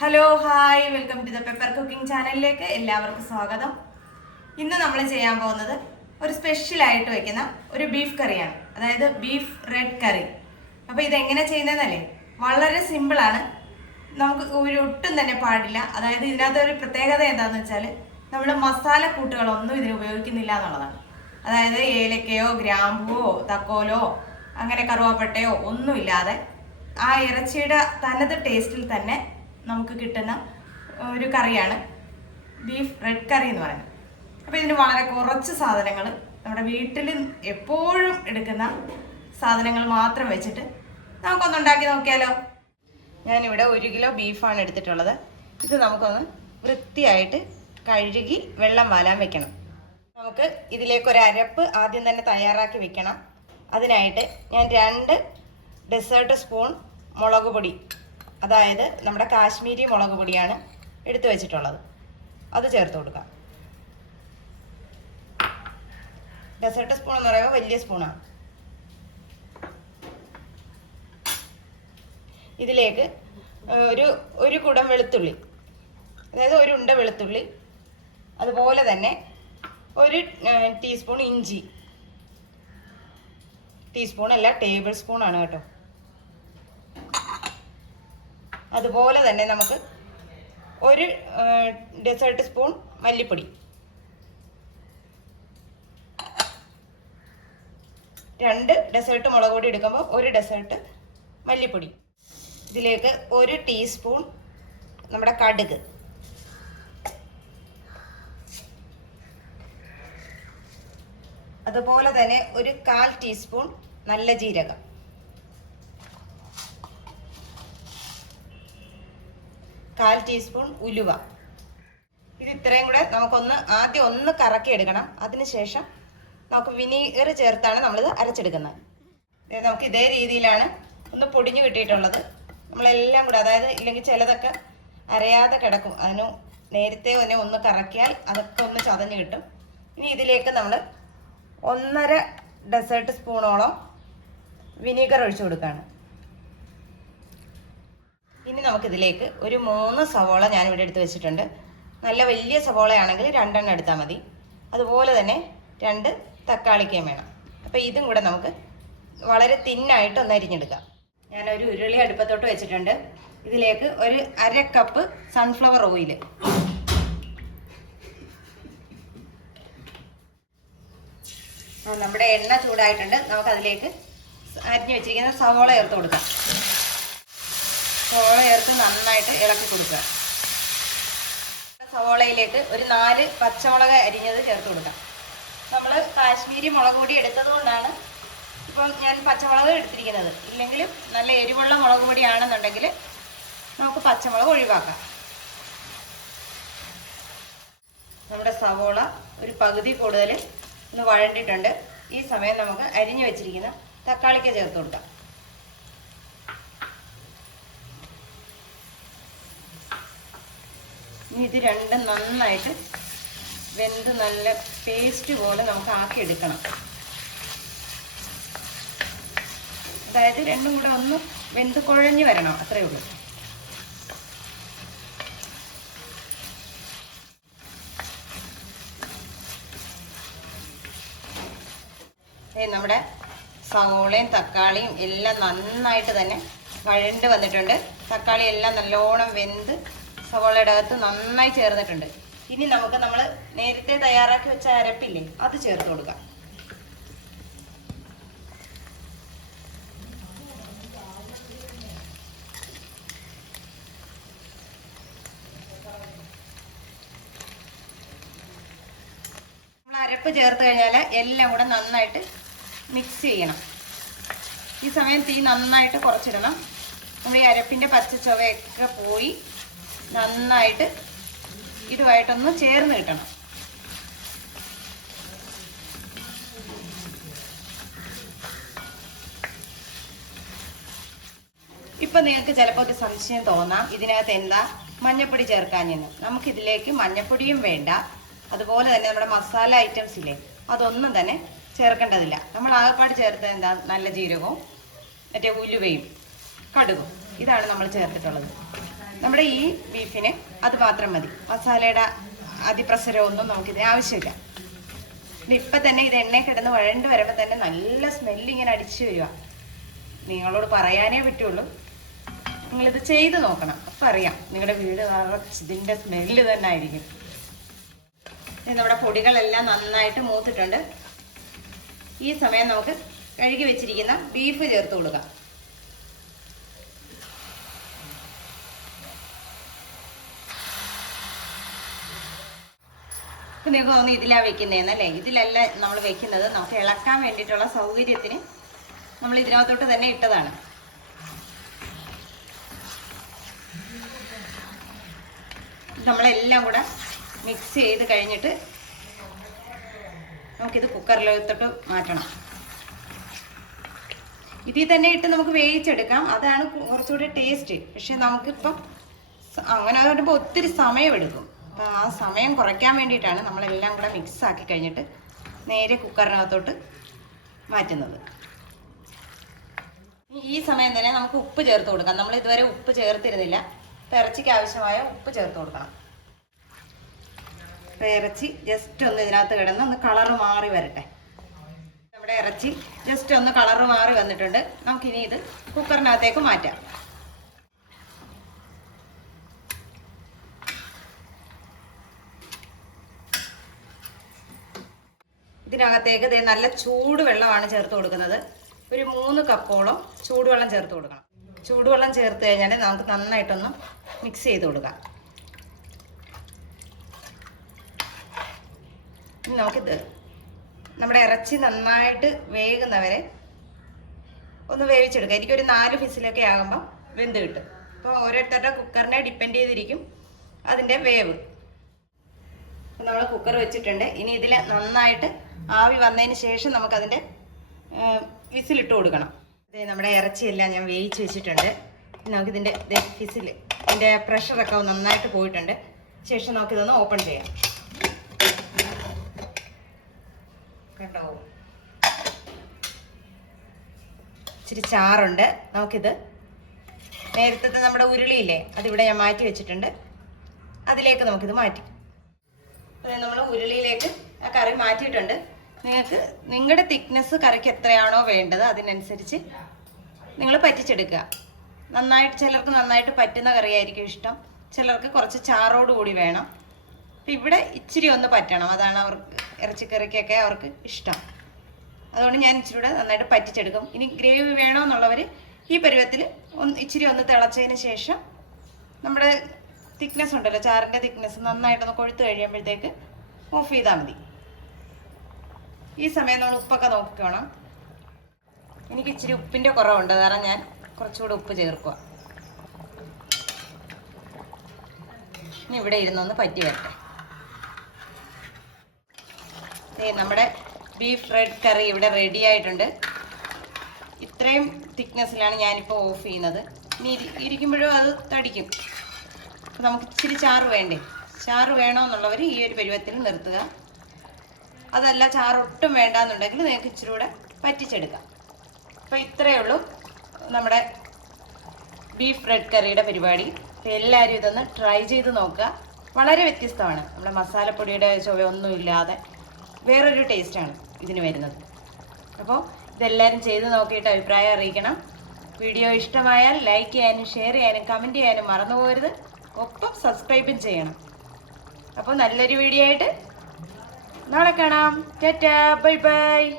Hello hi welcome to the pepper cooking ചാനലിലേക്ക് എല്ലാവർക്കും സ്വാഗതം. ഇന്ന് നമ്മൾ ചെയ്യാൻ പോകുന്നത് ഒരു സ്പെഷ്യൽ ആയിട്ട് വെക്കുന്ന ഒരു ബീഫ് കറിയാണ്. അതായത് ബീഫ് റെഡ് കറി അപ്പോൾ ഇതെങ്ങനെ ചെയ്യുന്നതെന്നല്ലേ? വളരെ സിമ്പിളാണ് നമുക്ക് ഒരു ഒട്ടും തന്നെ പാടില്ല. അതായത് ഇതിനകത്ത് ഒരു പ്രത്യേകത എന്താണെന്ന് വെച്ചാൽ നമ്മൾ മസാല കൂട്ടുകളൊന്നും ഇതിൽ ഉപയോഗിക്കുന്നില്ല എന്നുള്ളതാണ്. അതായത് ഏലക്കയോ ഗ്രാമ്പുവോ തക്കോലോ അങ്ങനെ കറുവാപ്പട്ടയോ ഒന്നുമില്ലാതെ ആ ഇറച്ചിയുടെ തനത് ടേസ്റ്റിൽ തന്നെ നമുക്ക് കിട്ടുന്ന ഒരു കറിയാണ്. ബീഫ് റെഡ് കറി എന്ന് പറയുന്നത്. അപ്പോൾ ഇതിന് വളരെ കുറച്ച് സാധനങ്ങൾ നമ്മുടെ വീട്ടിൽ എപ്പോഴും എടുക്കുന്ന സാധനങ്ങൾ മാത്രം വെച്ചിട്ട് നമുക്കൊന്ന് ഉണ്ടാക്കി നോക്കിയാലോ? ഞാനിവിടെ ഒരു കിലോ ബീഫാണ് എടുത്തിട്ടുള്ളത്. ഇത് നമുക്കൊന്ന് വൃത്തിയായിട്ട് കഴുകി വെള്ളം വാലാൻ വെക്കണം. നമുക്ക് ഇതിലേക്ക് ഒരു അരപ്പ് ആദ്യം തന്നെ തയ്യാറാക്കി വെക്കണം. അതിനായിട്ട് ഞാൻ രണ്ട് ഡെസേർട്ട് സ്പൂൺ മുളക് പൊടി അതായത് നമ്മുടെ കാശ്മീരി മുളക് പൊടിയാണ് എടുത്തു വെച്ചിട്ടുള്ളത്. അത് ചേർത്ത് കൊടുക്കാം. ഡെസേർട്ട് സ്പൂൺ എന്ന് പറയുമ്പോൾ വലിയ സ്പൂണാണ് ഇതിലേക്ക് ഒരു ഒരു കുടം വെളുത്തുള്ളി അതായത് ഒരു ഉണ്ട വെളുത്തുള്ളി അതുപോലെ തന്നെ ഒരു ടീസ്പൂൺ ഇഞ്ചി. ടീസ്പൂൺ അല്ല ടേബിൾ സ്പൂൺ ആണ് കേട്ടോ. അതുപോലെ തന്നെ നമുക്ക് ഒരു ഡെസേർട്ട് സ്പൂൺ മല്ലിപ്പൊടി. രണ്ട് ഡെസേർട്ട് മുളക് പൊടി എടുക്കുമ്പോൾ ഒരു ഡെസേർട്ട് മല്ലിപ്പൊടി. ഇതിലേക്ക് ഒരു ടീസ്പൂൺ നമ്മുടെ കടുക്. അതുപോലെ തന്നെ ഒരു കാൽ ടീസ്പൂൺ നല്ല ജീരകം. കാൽ ടീസ്പൂൺ ഉലുവ. ഇത് ഇത്രയും കൂടെ നമുക്കൊന്ന് ആദ്യം ഒന്ന് കറക്കി എടുക്കണം. അതിനുശേഷം നമുക്ക് വിനീഗർ ചേർത്താണ് നമ്മളിത് അരച്ചെടുക്കുന്നത്. നമുക്ക് ഇതേ രീതിയിലാണ് ഒന്ന് പൊടിഞ്ഞു കിട്ടിയിട്ടുള്ളത്. നമ്മളെല്ലാം കൂടെ അതായത് ഇല്ലെങ്കിൽ ചിലതൊക്കെ അരയാതെ കിടക്കും. അതിന് നേരത്തെ തന്നെ ഒന്ന് കറക്കിയാൽ അതൊക്കെ ഒന്ന് ചതഞ്ഞ് കിട്ടും. ഇനി ഇതിലേക്ക് നമ്മൾ ഒന്നര ഡെസേർട്ട് സ്പൂണോളം വിനീഗർ ഒഴിച്ചു കൊടുക്കുകയാണ്. ഇനി നമുക്കിതിലേക്ക് ഒരു മൂന്ന് സവോള ഞാനിവിടെ എടുത്ത് വെച്ചിട്ടുണ്ട്. നല്ല വലിയ സവോളയാണെങ്കിൽ രണ്ടെണ്ണം എടുത്താൽ മതി. അതുപോലെ തന്നെ രണ്ട് തക്കാളിക്കയും വേണം. അപ്പോൾ ഇതും കൂടെ നമുക്ക് വളരെ തിന്നായിട്ട് ഒന്ന് അരിഞ്ഞെടുക്കാം. ഞാനൊരു ഉരുളി അടുപ്പത്തോട്ട് വെച്ചിട്ടുണ്ട്. ഇതിലേക്ക് ഒരു അര കപ്പ് സൺഫ്ലവർ ഓയിൽ നമ്മുടെ എണ്ണ ചൂടായിട്ടുണ്ട്. നമുക്കതിലേക്ക് അരിഞ്ഞു വെച്ചിരിക്കുന്ന സവോള ചേർത്ത് കൊടുക്കാം. സവോള ചേർത്ത് നന്നായിട്ട് ഇളക്കി കൊടുക്കുക. സവോളയിലേക്ക് ഒരു നാല് പച്ചമുളക് അരിഞ്ഞത് ചേർത്ത് കൊടുക്കാം. നമ്മൾ കാശ്മീരി മുളക് പൊടി എടുത്തത് കൊണ്ടാണ് ഇപ്പം ഞാൻ പച്ചമുളക് എടുത്തിരിക്കുന്നത്. ഇല്ലെങ്കിൽ നല്ല എരിവുള്ള മുളക് പൊടിയാണെന്നുണ്ടെങ്കിൽ നമുക്ക് പച്ചമുളക് ഒഴിവാക്കാം. നമ്മുടെ സവോള ഒരു പകുതി കൂടുതൽ ഒന്ന് വഴണ്ടിട്ടുണ്ട് ഈ സമയം നമുക്ക് അരിഞ്ഞു വെച്ചിരിക്കുന്ന തക്കാളിക്ക് ചേർത്ത് കൊടുക്കാം. ഇനി ഇത് രണ്ടും നന്നായിട്ട് വെന്ത് നല്ല പേസ്റ്റ് പോലെ നമുക്ക് ആക്കി എടുക്കണം അതായത് രണ്ടും കൂടെ ഒന്ന് വെന്ത് കുഴഞ്ഞു വരണം അത്രയേ ഉള്ളൂ. നമ്മുടെ സവോളയും തക്കാളിയും എല്ലാം നന്നായിട്ട് തന്നെ വഴണ്ട് വന്നിട്ടുണ്ട്. തക്കാളി എല്ലാം നല്ലോണം വെന്ത് സവോളയുടെ അകത്ത് നന്നായി ചേർന്നിട്ടുണ്ട്. ഇനി നമുക്ക് നമ്മൾ നേരത്തെ തയ്യാറാക്കി വെച്ച അരപ്പില്ലേ അത് ചേർത്ത് കൊടുക്കാം. അരപ്പ് ചേർത്ത് കഴിഞ്ഞാൽ എല്ലാം കൂടെ നന്നായിട്ട് മിക്സ് ചെയ്യണം. ഈ സമയം തീ നന്നായിട്ട് കുറച്ചിടണം. നമ്മൾ ഈ അരപ്പിന്റെ പച്ച ചുവയൊക്കെ പോയി നന്നായിട്ട് ഇതുമായിട്ടൊന്ന് ചേർന്ന് കിട്ടണം. ഇപ്പൊ നിങ്ങൾക്ക് ചിലപ്പോൾ ഒരു സംശയം തോന്നാം ഇതിനകത്ത് എന്താ മഞ്ഞപ്പൊടി ചേർക്കാഞ്ഞെന്ന്. നമുക്കിതിലേക്ക് മഞ്ഞപ്പൊടിയും വേണ്ട. അതുപോലെ തന്നെ നമ്മുടെ മസാല ഐറ്റംസ് ഇല്ലേ അതൊന്നും തന്നെ ചേർക്കേണ്ടതില്ല. നമ്മൾ ആകെപ്പാട് ചേർത്തത് എന്താ? നല്ല ജീരകവും മറ്റേ ഉലുവയും കടുകും. ഇതാണ് നമ്മൾ ചേർത്തിട്ടുള്ളത്. നമ്മുടെ ഈ ബീഫിന് അത് മാത്രം മതി. മസാലയുടെ അതിപ്രസരമൊന്നും നമുക്കിതിന് ആവശ്യമില്ല. ഇപ്പം തന്നെ ഇത് എണ്ണ കിടന്ന് വഴണ്ട് വരുമ്പോൾ തന്നെ നല്ല സ്മെല്ല് ഇങ്ങനെ അടിച്ചു വരിക. നിങ്ങളോട് പറയാനേ പറ്റുള്ളൂ. നിങ്ങളിത് ചെയ്ത് നോക്കണം. അപ്പം അറിയാം നിങ്ങളുടെ വീട് ഇതിന്റെ സ്മെല്ല് തന്നെ ആയിരിക്കും. നമ്മുടെ പൊടികളെല്ലാം നന്നായിട്ട് മൂത്തിട്ടുണ്ട്. ഈ സമയം നമുക്ക് കഴുകി വെച്ചിരിക്കുന്ന ബീഫ് ചേർത്ത് കൊടുക്കാം. നിങ്ങൾക്ക് തോന്നി ഇതിലാണ് വെക്കുന്നതെന്നല്ലേ ഇതിലല്ല നമ്മൾ വെക്കുന്നത്. നമുക്ക് ഇളക്കാൻ വേണ്ടിയിട്ടുള്ള സൗകര്യത്തിന് നമ്മൾ ഇതിനകത്തോട്ട് തന്നെ ഇട്ടതാണ്. നമ്മളെല്ലാം കൂടെ മിക്സ് ചെയ്ത് കഴിഞ്ഞിട്ട് നമുക്കിത് കുക്കറിലോട്ട് മാറ്റണം. ഇതിൽ തന്നെ ഇട്ട് നമുക്ക് വേവിച്ചെടുക്കാം. അതാണ് കുറച്ചുകൂടി ടേസ്റ്റ് പക്ഷെ നമുക്കിപ്പം അങ്ങനെ പറയുമ്പോൾ ഒത്തിരി സമയമെടുക്കും. ആ സമയം കുറയ്ക്കാൻ വേണ്ടിയിട്ടാണ് നമ്മളെല്ലാം കൂടെ മിക്സ് ആക്കി കഴിഞ്ഞിട്ട് നേരെ കുക്കറിനകത്തോട്ട് മാറ്റുന്നത്. ഈ- സമയം തന്നെ നമുക്ക് ഉപ്പ് ചേർത്ത് കൊടുക്കാം. നമ്മൾ ഇതുവരെ ഉപ്പ് ചേർത്തിരുന്നില്ല. ഇറച്ചിക്ക് ആവശ്യമായ ഉപ്പ് ചേർത്ത് കൊടുക്കണം. ഇറച്ചി ജസ്റ്റ് ഒന്ന് ഇതിനകത്ത് കിടന്ന് ഒന്ന് കളറ് മാറി വരട്ടെ. നമ്മുടെ ഇറച്ചി ജസ്റ്റ് ഒന്ന് കളറ് മാറി വന്നിട്ടുണ്ട്. നമുക്കിനി ഇത് കുക്കറിനകത്തേക്ക് മാറ്റാം. ഇതിനകത്തേക്ക് ദേ നല്ല ചൂടുവെള്ളമാണ് ചേർത്ത് കൊടുക്കുന്നത്. ഒരു മൂന്ന് കപ്പോളം ചൂടുവെള്ളം ചേർത്ത് കൊടുക്കണം. ചൂടുവെള്ളം ചേർത്ത് കഴിഞ്ഞാൽ നമുക്ക് നന്നായിട്ടൊന്ന് മിക്സ് ചെയ്ത് കൊടുക്കാം. ഇനി നമുക്കിത് നമ്മുടെ ഇറച്ചി നന്നായിട്ട് വേകുന്നവരെ ഒന്ന് വേവിച്ചെടുക്കുക എനിക്കൊരു നാല് ഫിസിലൊക്കെ ആകുമ്പോൾ വെന്ത് കിട്ടും. അപ്പോൾ ഓരോരുത്തരുടെ കുക്കറിനെ ഡിപ്പെൻഡ് ചെയ്തിരിക്കും അതിന്റെ വേവ്. നമ്മൾ കുക്കർ വെച്ചിട്ടുണ്ട്. ഇനി ഇതിൽ നന്നായിട്ട് ആവി വന്നതിന് ശേഷം നമുക്കതിന്റെ വിസിലിട്ട് കൊടുക്കണം. അതെ നമ്മുടെ ഇറച്ചിയെല്ലാം ഞാൻ വേവിച്ച് വെച്ചിട്ടുണ്ട്. നമുക്കിതിന്റെ ഫിസിൽ ഇതിന്റെ പ്രഷറൊക്കെ നന്നായിട്ട് പോയിട്ടുണ്ട്. ശേഷം നമുക്കിതൊന്ന് ഓപ്പൺ ചെയ്യാം. കേട്ടോ? ഇച്ചിരി ചാറുണ്ട്. നമുക്കിത് നേരത്തെ നമ്മുടെ ഉരുളിയില്ലേ അതിവിടെ ഞാൻ മാറ്റി വെച്ചിട്ടുണ്ട്. അതിലേക്ക് നമുക്കിത് മാറ്റി. അതെ നമ്മൾ ഉരുളിയിലേക്ക് ആ കറി മാറ്റിയിട്ടുണ്ട്. നിങ്ങൾക്ക് നിങ്ങളുടെ തിക്നെസ് കറിക്ക് എത്രയാണോ വേണ്ടത് അതിനനുസരിച്ച് നിങ്ങൾ പറ്റിച്ചെടുക്കുക. നന്നായിട്ട് ചിലർക്ക് നന്നായിട്ട് പറ്റുന്ന കറിയായിരിക്കും ഇഷ്ടം. ചിലർക്ക് കുറച്ച് ചാറോട് കൂടി വേണം. അപ്പം ഇവിടെ ഇച്ചിരി ഒന്ന് പറ്റണം. അതാണ് അവർക്ക് ഇറച്ചിക്കറിക്കൊക്കെ അവർക്ക് ഇഷ്ടം. അതുകൊണ്ട് ഞാൻ ഇച്ചിരി കൂടെ നന്നായിട്ട് പറ്റിച്ചെടുക്കും. ഇനി ഗ്രേവി വേണമെന്നുള്ളവർ ഈ പരുവത്തിൽ ഒന്ന് ഇച്ചിരി ഒന്ന് തിളച്ചതിന് ശേഷം നമ്മുടെ തിക്നെസ് ഉണ്ടല്ലോ ചാറിന്റെ തിക്നെസ് നന്നായിട്ടൊന്ന് കൊഴുത്ത് കഴിയുമ്പോഴത്തേക്ക് ഓഫ് ചെയ്താൽ മതി. ഈ സമയം നമ്മൾ ഉപ്പൊക്കെ നോക്കണം എനിക്ക് ഇച്ചിരി ഉപ്പിന്റെ കുറവുണ്ട്. കാരണം ഞാൻ കുറച്ചുകൂടെ ഉപ്പ് ചേർക്കുക ഇനി ഇവിടെ ഇരുന്നൊന്ന് പറ്റി വരട്ടെ. നമ്മുടെ ബീഫ് റെഡ് കറി ഇവിടെ റെഡി ആയിട്ടുണ്ട്. ഇത്രയും തിക്നെസ്സിലാണ് ഞാനിപ്പോൾ ഓഫ് ചെയ്യുന്നത്. ഇനി ഇരി- ഇരിക്കുമ്പോഴും അത് തടിക്കും. നമുക്ക് ഇച്ചിരി ചാറ് വേണ്ടേ? ചാറ് വേണമെന്നുള്ളവർ ഈ ഒരു പരുവത്തിൽ നിർത്തുക. അതല്ല ചാറൊട്ടും വേണ്ടാന്നുണ്ടെങ്കിൽ നിങ്ങൾക്ക് ഇച്ചിരി കൂടെ പറ്റിച്ചെടുക്കാം. അപ്പോൾ ഇത്രയേ ഉള്ളൂ നമ്മുടെ ബീഫ് റെഡ് കറിയുടെ പരിപാടി. അപ്പോൾ എല്ലാവരും ഇതൊന്ന് ട്രൈ ചെയ്ത് നോക്കുക. വളരെ വ്യത്യസ്തമാണ്. നമ്മുടെ മസാലപ്പൊടിയുടെ ചുവയൊന്നും ഇല്ലാതെ വേറൊരു ടേസ്റ്റാണ് ഇതിന് വരുന്നത്. അപ്പോൾ ഇതെല്ലാവരും ചെയ്ത് നോക്കിയിട്ട് അഭിപ്രായം അറിയിക്കണം. വീഡിയോ ഇഷ്ടമായാൽ ലൈക്ക് ചെയ്യാനും ഷെയർ ചെയ്യാനും കമന്റ് ചെയ്യാനും മറന്നു പോകരുത്. ഒപ്പം സബ്സ്ക്രൈബും ചെയ്യണം. അപ്പോൾ നല്ലൊരു വീഡിയോ ആയിട്ട് നാളെ കാണാം. Tata bye bye.